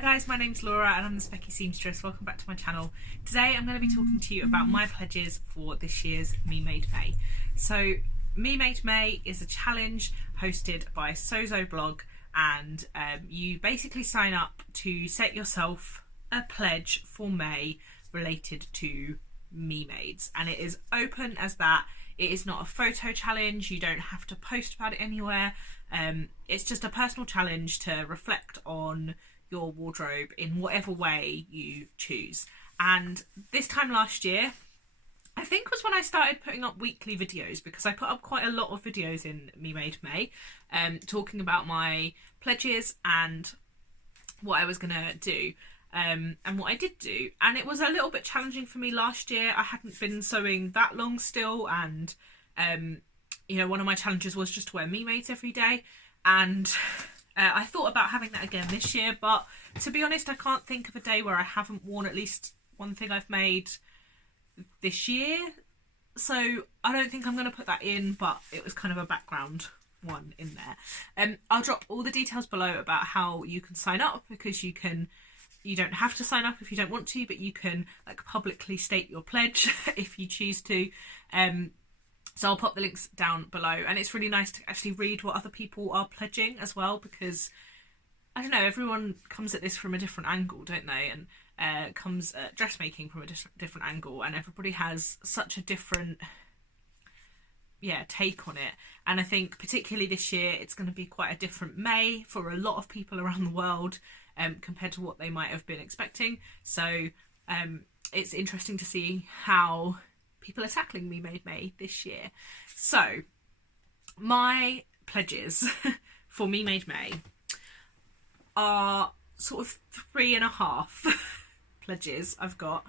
Hi guys, my name's Laura and I'm the Specky Seamstress. Welcome back to my channel. Today I'm going to be talking to you about my pledges for this year's Me Made May. So Me Made May is a challenge hosted by Sozo Blog, and you basically sign up to set yourself a pledge for May related to Me Mades, and it is open as that. It is not a photo challenge, you don't have to post about it anywhere. It's just a personal challenge to reflect on your wardrobe in whatever way you choose. And this time last year, I think was when I started putting up weekly videos, because I put up quite a lot of videos in Me Made May, talking about my pledges and what I was gonna do. And what I did do, and it was a little bit challenging for me last year. I hadn't been sewing that long still, and you know, one of my challenges was just to wear Me Mades every day, and I thought about having that again this year, but to be honest, I can't think of a day where I haven't worn at least one thing I've made this year, so I don't think I'm going to put that in, but it was kind of a background one in there. I'll drop all the details below about how you can sign up, because you don't have to sign up if you don't want to, but you can like publicly state your pledge if you choose to. So I'll pop the links down below, and it's really nice to actually read what other people are pledging as well, because I don't know, everyone comes at this from a different angle, don't they? And comes at dressmaking from a different angle, and everybody has such a different take on it. And I think particularly this year it's going to be quite a different May for a lot of people around the world, compared to what they might have been expecting. So it's interesting to see how people are tackling Me Made May this year. So my pledges for Me Made May are sort of 3.5 pledges I've got.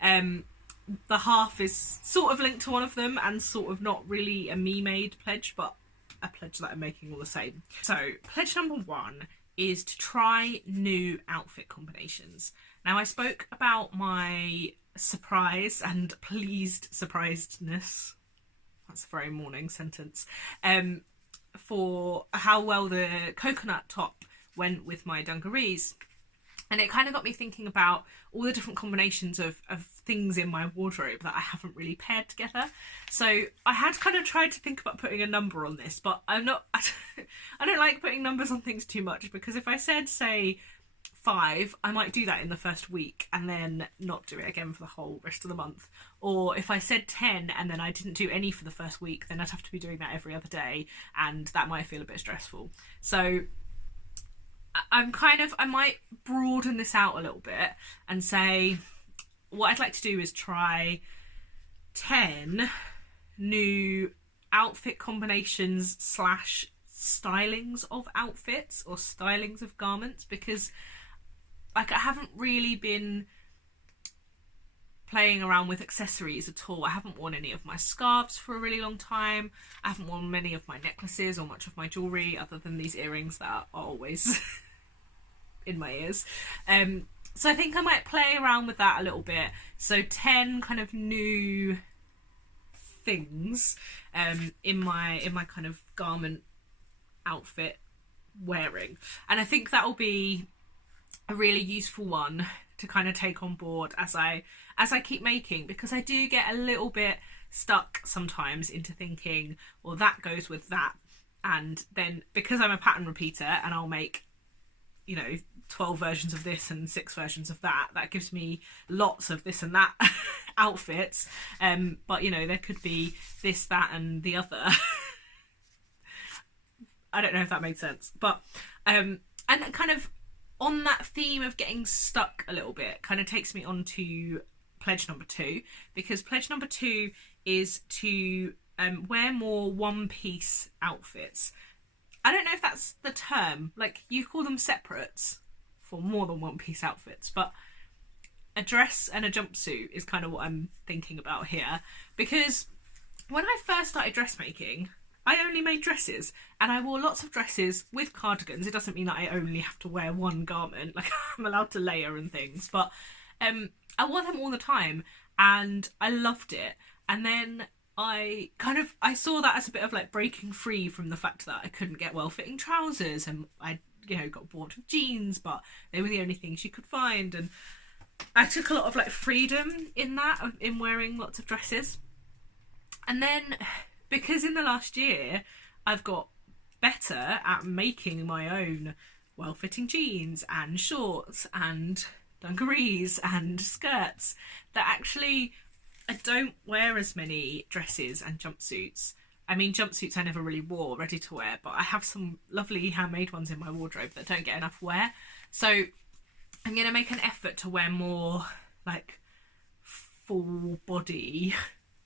The half is sort of linked to one of them, and sort of not really a Me Made pledge, but a pledge that I'm making all the same. So pledge number 1 is to try new outfit combinations. Now, I spoke about my surprise and pleased surprisedness, that's a very morning sentence, for how well the coconut top went with my dungarees. And it kind of got me thinking about all the different combinations of things in my wardrobe that I haven't really paired together. So I had kind of tried to think about putting a number on this, but I don't like putting numbers on things too much, because if I said, say, 5, I might do that in the first week and then not do it again for the whole rest of the month. Or if I said 10 and then I didn't do any for the first week, then I'd have to be doing that every other day, and that might feel a bit stressful. So I might broaden this out a little bit and say what I'd like to do is try 10 new outfit combinations / stylings of outfits, or stylings of garments, because like I haven't really been playing around with accessories at all. I haven't worn any of my scarves for a really long time. I haven't worn many of my necklaces or much of my jewellery, other than these earrings that are always in my ears. So I think I might play around with that a little bit. So 10 kind of new things in my kind of garment outfit wearing, and I think that will be a really useful one to kind of take on board as I keep making, because I do get a little bit stuck sometimes into thinking, well, that goes with that, and then because I'm a pattern repeater and I'll make, you know, 12 versions of this and 6 versions of that, that gives me lots of this and that outfits, but you know, there could be this, that and the other. I don't know if that made sense, but and kind of on that theme of getting stuck a little bit, kind of takes me on to pledge number 2, because pledge number 2 is to wear more one-piece outfits. I don't know if that's the term, like you call them separates for more than one-piece outfits, but a dress and a jumpsuit is kind of what I'm thinking about here, because when I first started dressmaking, I only made dresses, and I wore lots of dresses with cardigans. It doesn't mean that I only have to wear one garment, like I'm allowed to layer and things, but I wore them all the time and I loved it. And then I saw that as a bit of like breaking free from the fact that I couldn't get well-fitting trousers, and I got bored of jeans, but they were the only things she could find. And I took a lot of like freedom in that, in wearing lots of dresses. And then, because in the last year I've got better at making my own well-fitting jeans and shorts and dungarees and skirts, that actually I don't wear as many dresses and jumpsuits. I mean, jumpsuits I never really wore ready to wear, but I have some lovely handmade ones in my wardrobe that don't get enough wear. So I'm going to make an effort to wear more like full body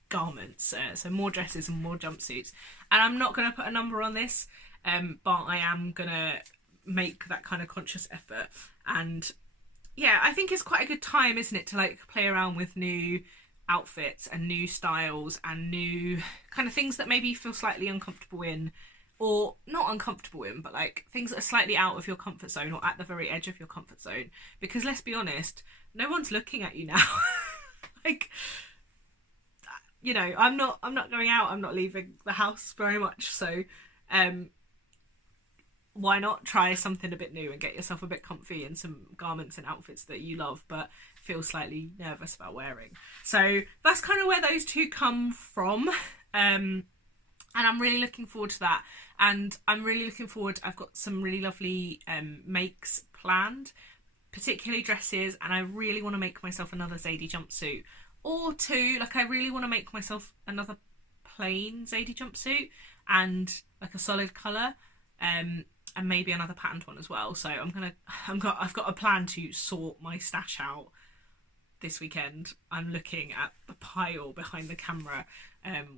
garments, so more dresses and more jumpsuits. And I'm not going to put a number on this, but I am going to make that kind of conscious effort. And yeah, I think it's quite a good time, isn't it, to like play around with new outfits and new styles and new kind of things that maybe you feel slightly uncomfortable in, or not uncomfortable in, but like things that are slightly out of your comfort zone or at the very edge of your comfort zone. Because let's be honest, no one's looking at you now. Like, I'm not going out, I'm not leaving the house very much, so why not try something a bit new and get yourself a bit comfy in some garments and outfits that you love but feel slightly nervous about wearing. So that's kind of where those two come from, and I'm really looking forward to that. And I'm really looking forward, I've got some really lovely makes planned, particularly dresses, and I really want to make myself another Zadie jumpsuit or two. Like, I really want to make myself another plain Zadie jumpsuit and like a solid colour, and maybe another patterned one as well. So I've got a plan to sort my stash out this weekend. I'm looking at the pile behind the camera,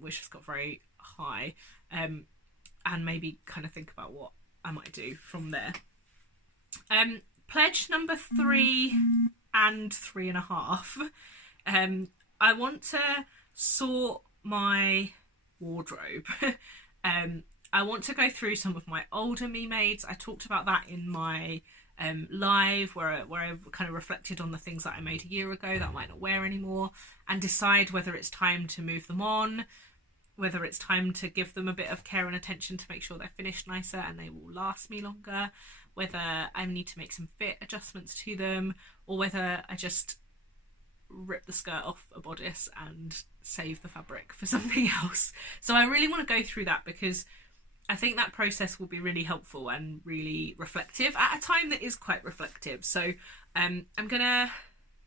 which has got very high, and maybe kind of think about what I might do from there. Pledge number 3 and 3.5. I want to sort my wardrobe. I want to go through some of my older Me Mades. I talked about that in my live where I kind of reflected on the things that I made a year ago that I might not wear anymore, and decide whether it's time to move them on, whether it's time to give them a bit of care and attention to make sure they're finished nicer and they will last me longer, whether I need to make some fit adjustments to them, or whether I just rip the skirt off a bodice and save the fabric for something else. So I really want to go through that, because I think that process will be really helpful and really reflective at a time that is quite reflective. So I'm gonna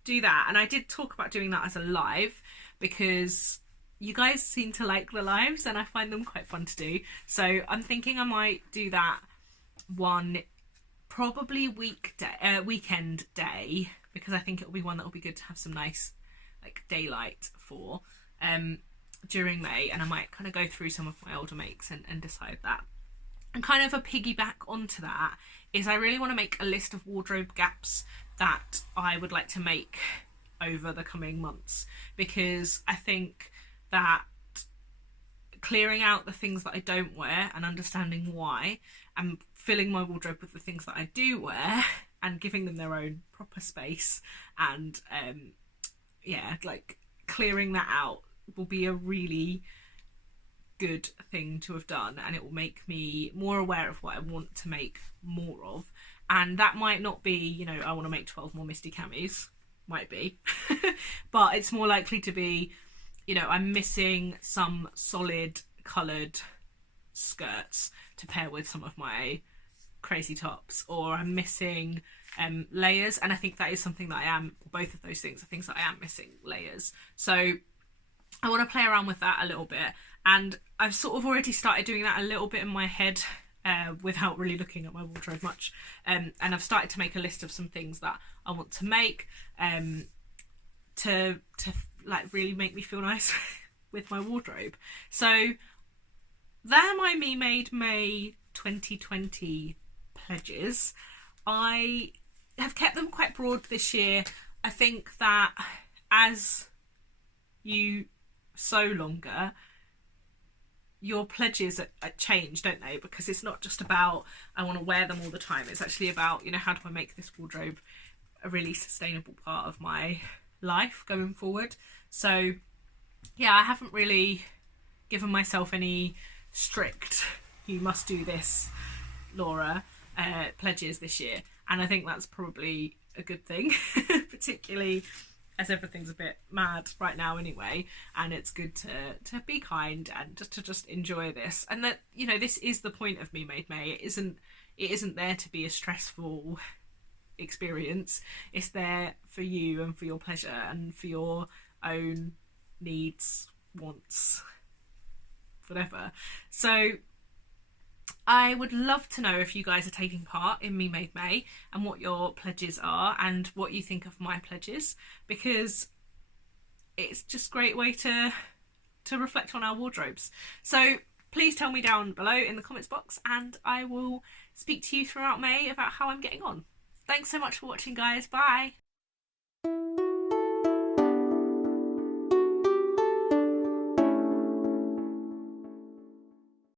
do that, and I did talk about doing that as a live because you guys seem to like the lives and I find them quite fun to do. So I'm thinking I might do that one probably weekend day, because I think it'll be one that will be good to have some nice like daylight for during May, and I might kind of go through some of my older makes and decide that. And kind of a piggyback onto that is I really want to make a list of wardrobe gaps that I would like to make over the coming months, because I think that clearing out the things that I don't wear and understanding why, and filling my wardrobe with the things that I do wear and giving them their own proper space, and like clearing that out will be a really good thing to have done, and it will make me more aware of what I want to make more of. And that might not be, I want to make 12 more Misty Camis, might be, but it's more likely to be, I'm missing some solid coloured skirts to pair with some of my crazy tops, or I'm missing layers, and I think that is something that both of those things are things that I am missing, layers. So I want to play around with that a little bit, and I've sort of already started doing that a little bit in my head without really looking at my wardrobe much, and I've started to make a list of some things that I want to make to like really make me feel nice with my wardrobe. So they're my Me Made May 2020 pledges. I have kept them quite broad this year. I think that as you sew longer, your pledges change, don't they? Because it's not just about I want to wear them all the time. It's actually about, how do I make this wardrobe a really sustainable part of my life going forward. So yeah, I haven't really given myself any strict, you must do this, Laura. pledges this year, and I think that's probably a good thing, particularly as everything's a bit mad right now anyway, and it's good to be kind and just enjoy this. And that, you know, this is the point of Me Made May. It isn't there to be a stressful experience. It's there for you and for your pleasure and for your own needs, wants, whatever. So I would love to know if you guys are taking part in Me Made May and what your pledges are and what you think of my pledges, because it's just a great way to reflect on our wardrobes. So please tell me down below in the comments box, and I will speak to you throughout May about how I'm getting on. Thanks so much for watching, guys. Bye.